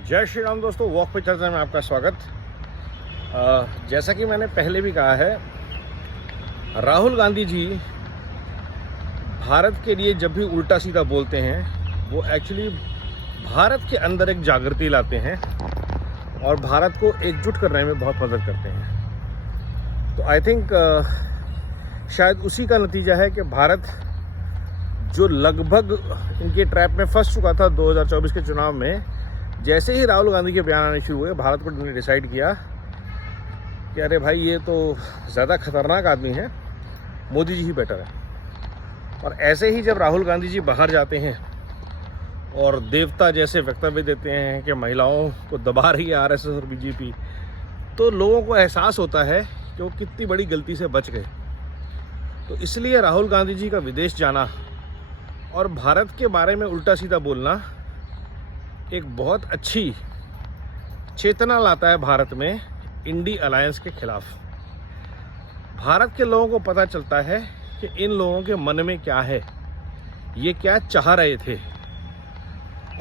जय श्री राम दोस्तों, वॉक पे चर्चा में आपका स्वागत। जैसा कि मैंने पहले भी कहा है, राहुल गांधी जी भारत के लिए जब भी उल्टा सीधा बोलते हैं वो एक्चुअली भारत के अंदर एक जागृति लाते हैं और भारत को एकजुट करने में बहुत मदद करते हैं। तो आई थिंक शायद उसी का नतीजा है कि भारत जो लगभग इनके ट्रैप में फंस चुका था 2024 के चुनाव में, जैसे ही राहुल गांधी के बयान आने शुरू हुए, भारत को ने डिसाइड किया कि अरे भाई ये तो ज़्यादा खतरनाक आदमी है, मोदी जी ही बेटर है। और ऐसे ही जब राहुल गांधी जी बाहर जाते हैं और देवता जैसे वक्तव्य देते हैं कि महिलाओं को दबा रही है आरएसएस और बीजेपी, तो लोगों को एहसास होता है कि वो कितनी बड़ी गलती से बच गए। तो इसलिए राहुल गांधी जी का विदेश जाना और भारत के बारे में उल्टा सीधा बोलना एक बहुत अच्छी चेतना लाता है भारत में इंडी अलायंस के खिलाफ। भारत के लोगों को पता चलता है कि इन लोगों के मन में क्या है, ये क्या चाह रहे थे,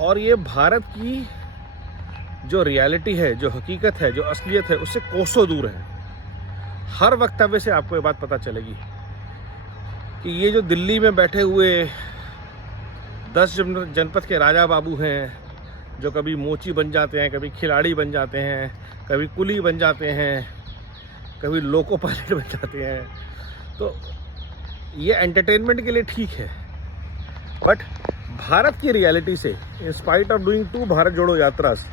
और ये भारत की जो रियलिटी है, जो हकीकत है, जो असलियत है, उससे कोसों दूर है। हर वक्तव्य से आपको ये बात पता चलेगी कि ये जो दिल्ली में बैठे हुए 10 जनपद के राजा बाबू हैं, जो कभी मोची बन जाते हैं, कभी खिलाड़ी बन जाते हैं, कभी कुली बन जाते हैं, कभी लोको पायलट बन जाते हैं, तो ये एंटरटेनमेंट के लिए ठीक है। बट भारत की रियलिटी से, in spite of doing 2 Bharat Jodo yatras,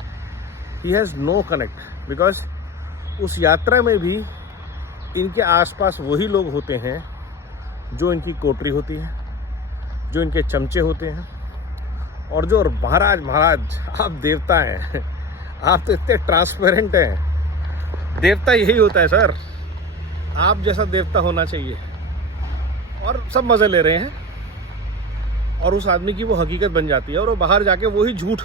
he has no connect, because उस यात्रा में भी इनके आसपास वही लोग होते हैं जो इनकी कोटरी होती है, जो इनके चमचे होते हैं, और जो महाराज आप देवता हैं, आप तो इतने ट्रांसपेरेंट हैं। देवता यही होता है सर, आप जैसा देवता होना चाहिए। और सब मज़े ले रहे हैं और उस आदमी की वो हकीकत बन जाती है और वो बाहर जाके वही झूठ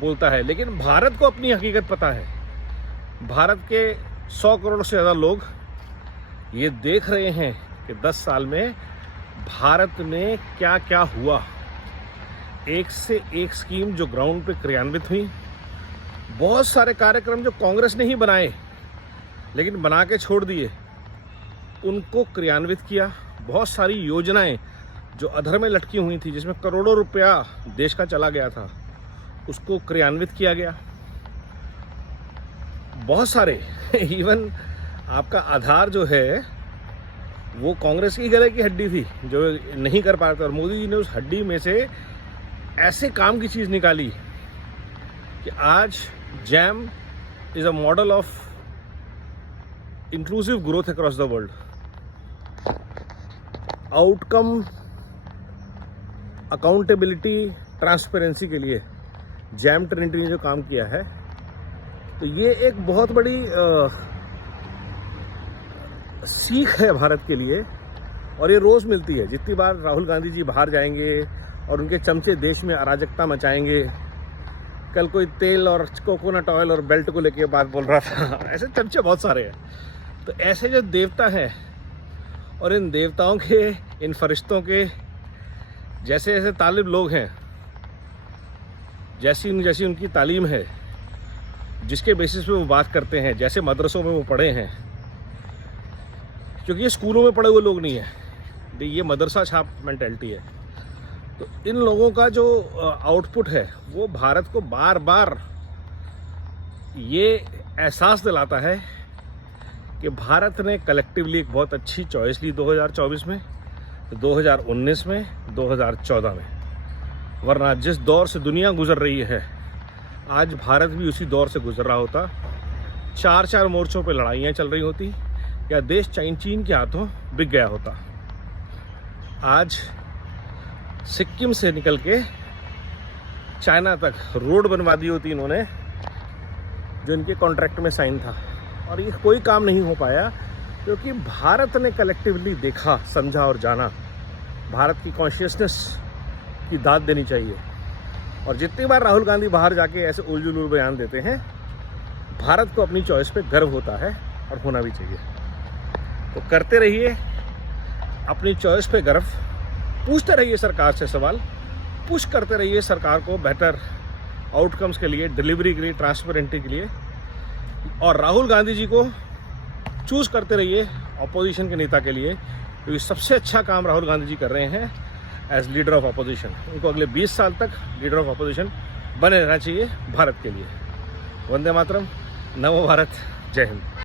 बोलता है। लेकिन भारत को अपनी हकीकत पता है। भारत के 100 करोड़ से ज़्यादा लोग ये देख रहे हैं कि 10 साल में भारत में क्या क्या हुआ। एक से एक स्कीम जो ग्राउंड पे क्रियान्वित हुई, बहुत सारे कार्यक्रम जो कांग्रेस ने ही बनाए लेकिन बना के छोड़ दिए, उनको क्रियान्वित किया। बहुत सारी योजनाएं जो अधर में लटकी हुई थी, जिसमें करोड़ों रुपया देश का चला गया था, उसको क्रियान्वित किया गया। बहुत सारे इवन आपका आधार जो है वो कांग्रेस की गले की हड्डी थी जो नहीं कर पा रहे थे, और मोदी जी ने उस हड्डी में से ऐसे काम की चीज़ निकाली कि आज jam is a model of inclusive growth across the world. Outcome, accountability, transparency के लिए जैम ट्रिनिटी ने जो काम किया है, तो ये एक बहुत बड़ी सीख है भारत के लिए, और ये रोज़ मिलती है। जितनी बार राहुल गांधी जी बाहर जाएंगे और उनके चमचे देश में अराजकता मचाएंगे, कल कोई तेल और कोकोनट ऑयल और बेल्ट को लेके बात बोल रहा था, ऐसे चमचे बहुत सारे हैं। तो ऐसे जो देवता हैं और इन देवताओं के, इन फरिश्तों के जैसे ऐसे तालिब लोग हैं, जैसी उनकी तालीम है, जिसके बेसिस पे वो बात करते हैं, जैसे मदरसों में वो पढ़े हैं, क्योंकि ये स्कूलों में पढ़े हुए लोग नहीं हैं, ये मदरसा छाप मेंटेलिटी है। तो इन लोगों का जो आउटपुट है वो भारत को बार बार ये एहसास दिलाता है कि भारत ने कलेक्टिवली एक बहुत अच्छी चॉइस ली 2024 में, 2019 में, 2014 में। वरना जिस दौर से दुनिया गुजर रही है, आज भारत भी उसी दौर से गुजर रहा होता। 4 मोर्चों पे लड़ाइयाँ चल रही होती, या देश चीन के हाथों बिक गया होता। आज सिक्किम से निकल के चाइना तक रोड बनवा दी होती इन्होंने, जो इनके कॉन्ट्रैक्ट में साइन था, और ये कोई काम नहीं हो पाया क्योंकि भारत ने कलेक्टिवली देखा, समझा और जाना। भारत की कॉन्शियसनेस की दाद देनी चाहिए। और जितनी बार राहुल गांधी बाहर जाके ऐसे उलझुल बयान देते हैं, भारत को अपनी चॉइस पे गर्व होता है और होना भी चाहिए। तो करते रहिए अपनी चॉइस पे गर्व, पूछते रहिए सरकार से सवाल, पुश करते रहिए सरकार को बेहतर आउटकम्स के लिए, डिलीवरी के लिए, ट्रांसपेरेंटी के लिए। और राहुल गांधी जी को चूज़ करते रहिए अपोजिशन के नेता के लिए, क्योंकि सबसे अच्छा काम राहुल गांधी जी कर रहे हैं एज लीडर ऑफ अपोजिशन। उनको अगले 20 साल तक लीडर ऑफ अपोजिशन बने रहना चाहिए भारत के लिए। वंदे मातरम, नमो भारत, जय हिंद।